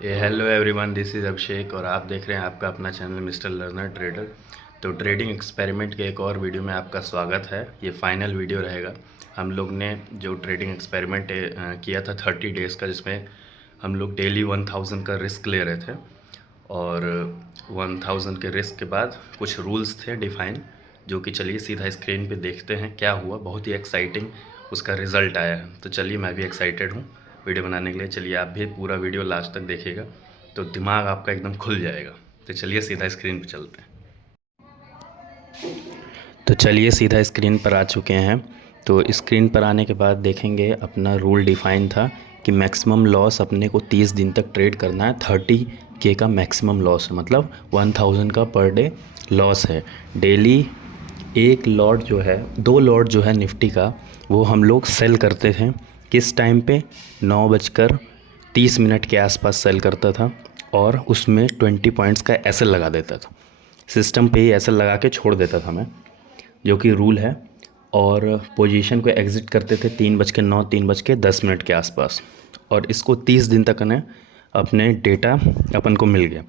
Hello everyone, this is अभिषेक और आप देख रहे हैं आपका अपना चैनल मिस्टर लर्नर ट्रेडर। तो ट्रेडिंग एक्सपेरिमेंट के एक और वीडियो में आपका स्वागत है। ये फाइनल वीडियो रहेगा। हम लोग ने जो ट्रेडिंग एक्सपेरिमेंट किया था 30 डेज़ का, जिसमें हम लोग डेली 1000 का रिस्क ले रहे थे और 1000 के रिस्क के बाद कुछ रूल्स थे डिफ़ाइन, जो कि चलिए सीधा स्क्रीन पे देखते हैं क्या हुआ। बहुत ही एक्साइटिंग उसका रिज़ल्ट आया है। तो चलिए, मैं भी एक्साइटेड हूँ वीडियो बनाने के लिए। चलिए आप भी पूरा वीडियो लास्ट तक देखिएगा तो दिमाग आपका एकदम खुल जाएगा। तो चलिए सीधा स्क्रीन पर चलते हैं। तो चलिए सीधा स्क्रीन पर आ चुके हैं। तो स्क्रीन पर आने के बाद देखेंगे अपना रूल डिफ़ाइन था कि मैक्सिमम लॉस अपने को 30 दिन तक ट्रेड करना है। 30K का मैक्सिमम लॉस है, मतलब 1000 का पर डे लॉस है। डेली एक लॉट जो है, 2 लॉट जो है निफ्टी का, वो हम लोग सेल करते थे। किस टाइम पे? 9:30 के आसपास सेल करता था और उसमें 20 पॉइंट्स का एसएल लगा देता था। सिस्टम पे ही एसएल लगा के छोड़ देता था मैं, जो कि रूल है। और पोजीशन को एग्ज़िट करते थे 3:09, 3:10 के आसपास। और इसको 30 दिन तक ने अपने डेटा अपन को मिल गया।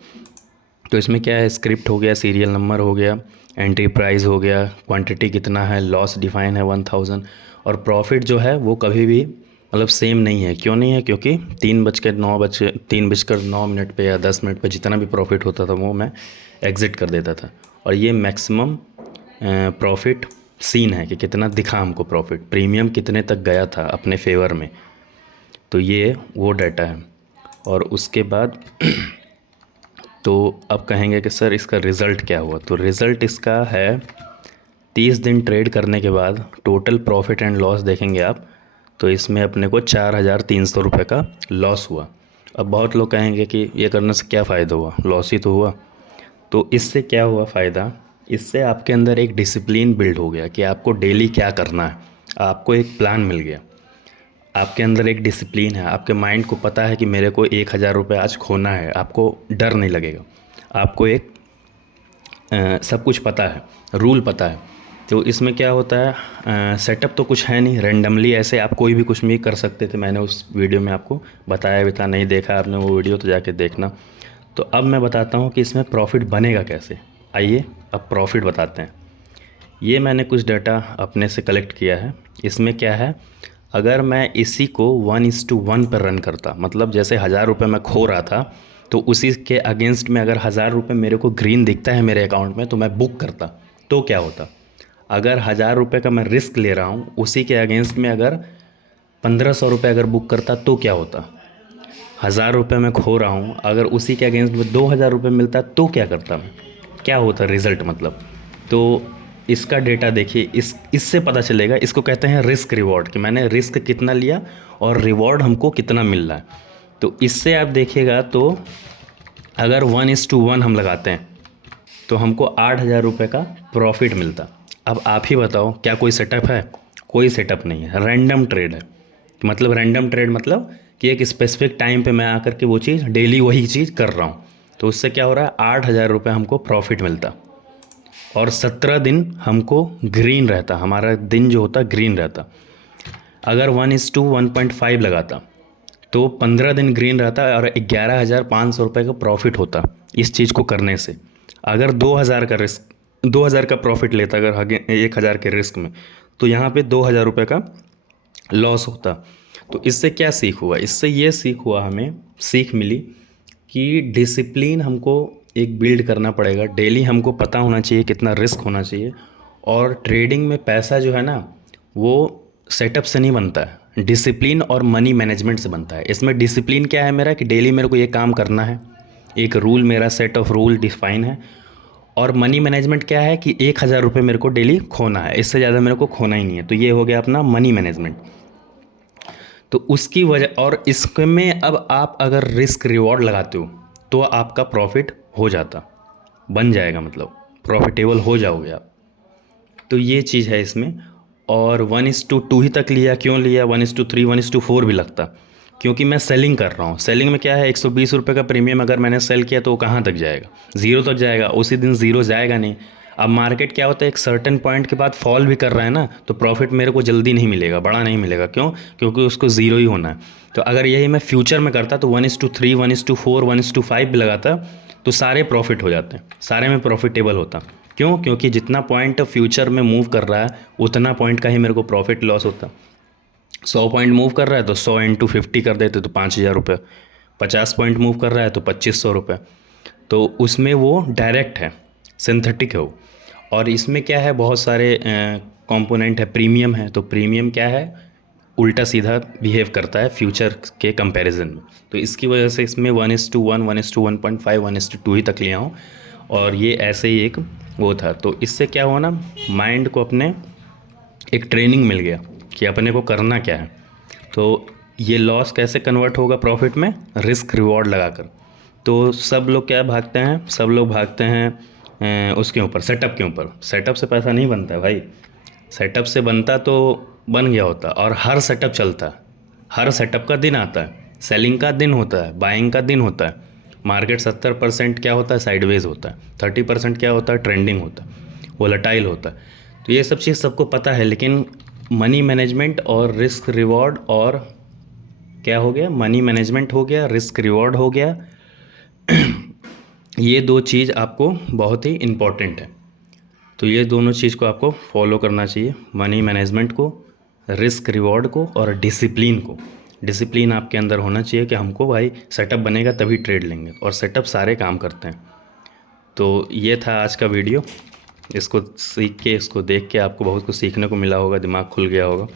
तो इसमें क्या है, स्क्रिप्ट हो गया, सीरियल नंबर हो गया, एंट्री प्राइस हो गया, क्वांटिटी कितना है, लॉस डिफाइन है 1000। और प्रॉफिट जो है वो कभी भी मतलब सेम नहीं है। क्यों नहीं है? क्योंकि 3:09 पे या 10 मिनट पे जितना भी प्रॉफिट होता था वो मैं एग्ज़िट कर देता था। और ये मैक्सिमम प्रॉफिट सीन है कि कितना दिखा हमको प्रॉफिट, प्रीमियम कितने तक गया था अपने फेवर में। तो ये वो डाटा है। और उसके बाद तो अब कहेंगे कि सर इसका रिज़ल्ट क्या हुआ। तो रिज़ल्ट इसका है 30 दिन ट्रेड करने के बाद टोटल प्रॉफिट एंड लॉस देखेंगे आप, तो इसमें अपने को 4300 रुपये का लॉस हुआ। अब बहुत लोग कहेंगे कि ये करने से क्या फ़ायदा हुआ, लॉस ही तो हुआ। तो इससे क्या हुआ फ़ायदा, इससे आपके अंदर एक डिसिप्लिन बिल्ड हो गया कि आपको डेली क्या करना है। आपको एक प्लान मिल गया, आपके अंदर एक डिसिप्लिन है, आपके माइंड को पता है कि मेरे को 1000 रुपये आज खोना है। आपको डर नहीं लगेगा, आपको एक सब कुछ पता है, रूल पता है। तो इसमें क्या होता है, सेटअप तो कुछ है नहीं, रैंडमली ऐसे आप कोई भी कुछ भी कर सकते थे। मैंने उस वीडियो में आपको बताया भी था, नहीं देखा आपने वो वीडियो तो जाके देखना। तो अब मैं बताता हूँ कि इसमें प्रॉफिट बनेगा कैसे। आइए अब प्रॉफिट बताते हैं। ये मैंने कुछ डाटा अपने से कलेक्ट किया है। इसमें क्या है, अगर मैं इसी को 1:1 पर रन करता, मतलब जैसे 1000 रुपये मैं खो रहा था, तो उसी के अगेंस्ट में अगर 1000 रुपये मेरे को ग्रीन दिखता है मेरे अकाउंट में, तो मैं बुक करता। तो क्या होता, अगर 1000 रुपये का मैं रिस्क ले रहा हूँ, उसी के अगेंस्ट में अगर 1500 रुपये अगर बुक करता तो क्या होता। 1000 रुपये मैं खो रहा हूँ, अगर उसी के अगेंस्ट में 2000 रुपये मिलता तो क्या करता मैं, क्या होता रिज़ल्ट मतलब। तो इसका डेटा देखिए, इससे पता चलेगा। इसको कहते हैं रिस्क रिवॉर्ड, कि मैंने रिस्क कितना लिया और रिवॉर्ड हमको कितना मिल रहा है। तो इससे आप देखिएगा, तो अगर 1:1 हम लगाते हैं तो हमको 8000 रुपये का प्रॉफिट मिलता। अब आप ही बताओ, क्या कोई सेटअप है? कोई सेटअप नहीं है, रैंडम ट्रेड है। मतलब रैंडम ट्रेड मतलब कि एक स्पेसिफिक टाइम पे मैं आकर के वो चीज़ डेली वही चीज़ कर रहा हूँ। तो उससे क्या हो रहा है, 8000 रुपये हमको प्रॉफिट मिलता और 17 दिन हमको ग्रीन रहता, हमारा दिन जो होता ग्रीन रहता। अगर 1:1.5 लगाता तो 15 दिन ग्रीन रहता और 11,500 रुपये का प्रॉफिट होता इस चीज़ को करने से। अगर 2000 का प्रॉफिट लेता, अगर 1000 के रिस्क में, तो यहाँ पे 2000 रुपये का लॉस होता। तो इससे क्या सीख हुआ, इससे ये सीख हुआ, हमें सीख मिली कि डिसिप्लिन हमको एक बिल्ड करना पड़ेगा। डेली हमको पता होना चाहिए कितना रिस्क होना चाहिए। और ट्रेडिंग में पैसा जो है ना, वो सेटअप से नहीं बनता है, डिसिप्लिन और मनी मैनेजमेंट से बनता है। इसमें डिसिप्लिन क्या है मेरा, कि डेली मेरे को ये काम करना है, एक रूल, मेरा सेट ऑफ रूल डिफाइन है। और मनी मैनेजमेंट क्या है कि 1000 रुपये मेरे को डेली खोना है, इससे ज़्यादा मेरे को खोना ही नहीं है। तो ये हो गया अपना मनी मैनेजमेंट। तो उसकी वजह, और इसमें अब आप अगर रिस्क रिवॉर्ड लगाते हो तो आपका प्रॉफिट हो जाता, बन जाएगा, मतलब प्रॉफिटेबल हो जाओगे आप। तो ये चीज़ है इसमें। और 1:2 ही तक लिया, क्यों लिया 1:3, 1:4 भी लगता, क्योंकि मैं सेलिंग कर रहा हूँ। सेलिंग में क्या है, 120 रुपये का प्रीमियम अगर मैंने सेल किया तो वो कहाँ तक जाएगा, ज़ीरो तक जाएगा। उसी दिन ज़ीरो जाएगा नहीं। अब मार्केट क्या होता है, एक सर्टेन पॉइंट के बाद फॉल भी कर रहा है ना, तो प्रॉफिट मेरे को जल्दी नहीं मिलेगा, बड़ा नहीं मिलेगा। क्यों? क्योंकि उसको ज़ीरो ही होना है। तो अगर यही मैं फ्यूचर में करता तो 1:3, 1:4, 1:5 भी लगाता तो सारे प्रॉफिट हो जाते हैं, सारे में प्रॉफिटेबल होता। क्यों? क्योंकि जितना पॉइंट फ्यूचर में मूव कर रहा है उतना पॉइंट का ही मेरे को प्रॉफिट लॉस होता। 100 पॉइंट मूव कर रहा है तो 100 × 50 कर देते तो 5,000 रुपये। 50 पॉइंट मूव कर रहा है तो 2,500 रुपये। तो उसमें वो डायरेक्ट है, सिंथेटिक है वो। और इसमें क्या है, बहुत सारे कंपोनेंट है। प्रीमियम है, तो प्रीमियम क्या है, उल्टा सीधा बिहेव करता है फ्यूचर के कंपैरिजन में। तो इसकी वजह से इसमें 1:1, 1:1.5, 1:2 ही तक लिया हूँ। और ये ऐसे ही एक वो था। तो इससे क्या हुआ ना, माइंड को अपने एक ट्रेनिंग मिल गया कि अपने को करना क्या है। तो ये लॉस कैसे कन्वर्ट होगा प्रॉफिट में, रिस्क रिवॉर्ड लगाकर। तो सब लोग क्या भागते हैं, सब लोग भागते हैं उसके ऊपर, सेटअप के ऊपर। सेटअप से पैसा नहीं बनता है भाई। सेटअप से बनता तो बन गया होता। और हर सेटअप चलता है, हर सेटअप का दिन आता है। सेलिंग का दिन होता है, बाइंग का दिन होता है। मार्केट 70% क्या होता है, साइडवेज होता है। 30% क्या होता है, ट्रेंडिंग होता है, वोलेटाइल होता है। तो ये सब चीज़ सबको पता है। लेकिन मनी मैनेजमेंट और रिस्क रिवॉर्ड, और क्या हो गया, मनी मैनेजमेंट हो गया, रिस्क रिवॉर्ड हो गया, ये दो चीज़ आपको बहुत ही इम्पॉर्टेंट है। तो ये दोनों चीज़ को आपको फॉलो करना चाहिए, मनी मैनेजमेंट को, रिस्क रिवॉर्ड को, और डिसिप्लिन को। डिसिप्लिन आपके अंदर होना चाहिए कि हमको भाई सेटअप बनेगा तभी ट्रेड लेंगे, और सेटअप सारे काम करते हैं। तो ये था आज का वीडियो। इसको सीख के, इसको देख के आपको बहुत कुछ सीखने को मिला होगा, दिमाग खुल गया होगा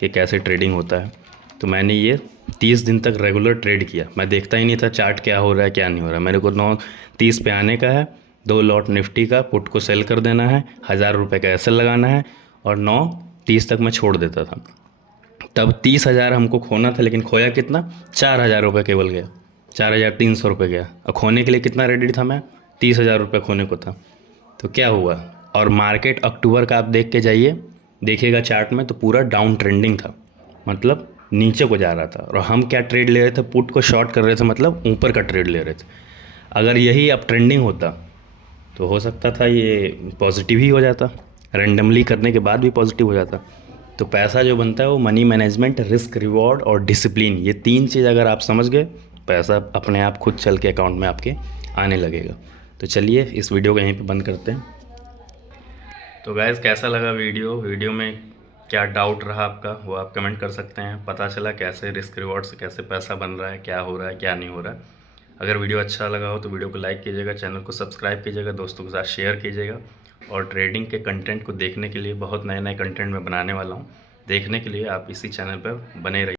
कि कैसे ट्रेडिंग होता है। तो मैंने ये 30 दिन तक रेगुलर ट्रेड किया। मैं देखता ही नहीं था चार्ट क्या हो रहा है क्या नहीं हो रहा है। मेरे को 9:30 पे आने का है, 2 लॉट निफ्टी का पुट को सेल कर देना है, 1,000 रुपये का एसएल लगाना है, और 9:30 तक मैं छोड़ देता था। तब 30,000 हमको खोना था, लेकिन खोया कितना, 4,000 रुपये केवल गया, 4,300 रुपये गया। और खोने के लिए कितना रेडी था मैं, 30,000 रुपये खोने को था। तो क्या हुआ, और मार्केट अक्टूबर का आप देख के जाइए, देखिएगा चार्ट में, तो पूरा डाउन ट्रेंडिंग था, मतलब नीचे को जा रहा था। और हम क्या ट्रेड ले रहे थे, पुट को शॉर्ट कर रहे थे, मतलब ऊपर का ट्रेड ले रहे थे। अगर यही अब ट्रेंडिंग होता तो हो सकता था ये पॉजिटिव ही हो जाता, रेंडमली करने के बाद भी पॉजिटिव हो जाता। तो पैसा जो बनता है वो मनी मैनेजमेंट, रिस्क रिवॉर्ड और डिसिप्लिन, ये 3 चीज़ अगर आप समझ गए, पैसा अपने आप खुद चल के अकाउंट में आपके आने लगेगा। तो चलिए इस वीडियो को यहीं पे बंद करते हैं। तो गाइज़, कैसा लगा वीडियो में क्या डाउट रहा आपका, वो आप कमेंट कर सकते हैं। पता चला कैसे रिस्क रिवॉर्ड से कैसे पैसा बन रहा है, क्या हो रहा है क्या नहीं हो रहा है। अगर वीडियो अच्छा लगा हो तो वीडियो को लाइक कीजिएगा, चैनल को सब्सक्राइब कीजिएगा, दोस्तों के साथ शेयर कीजिएगा। और ट्रेडिंग के कंटेंट को देखने के लिए बहुत नए नए कंटेंट मैं बनाने वाला हूँ। देखने के लिए आप इसी चैनल पर बने रहिए।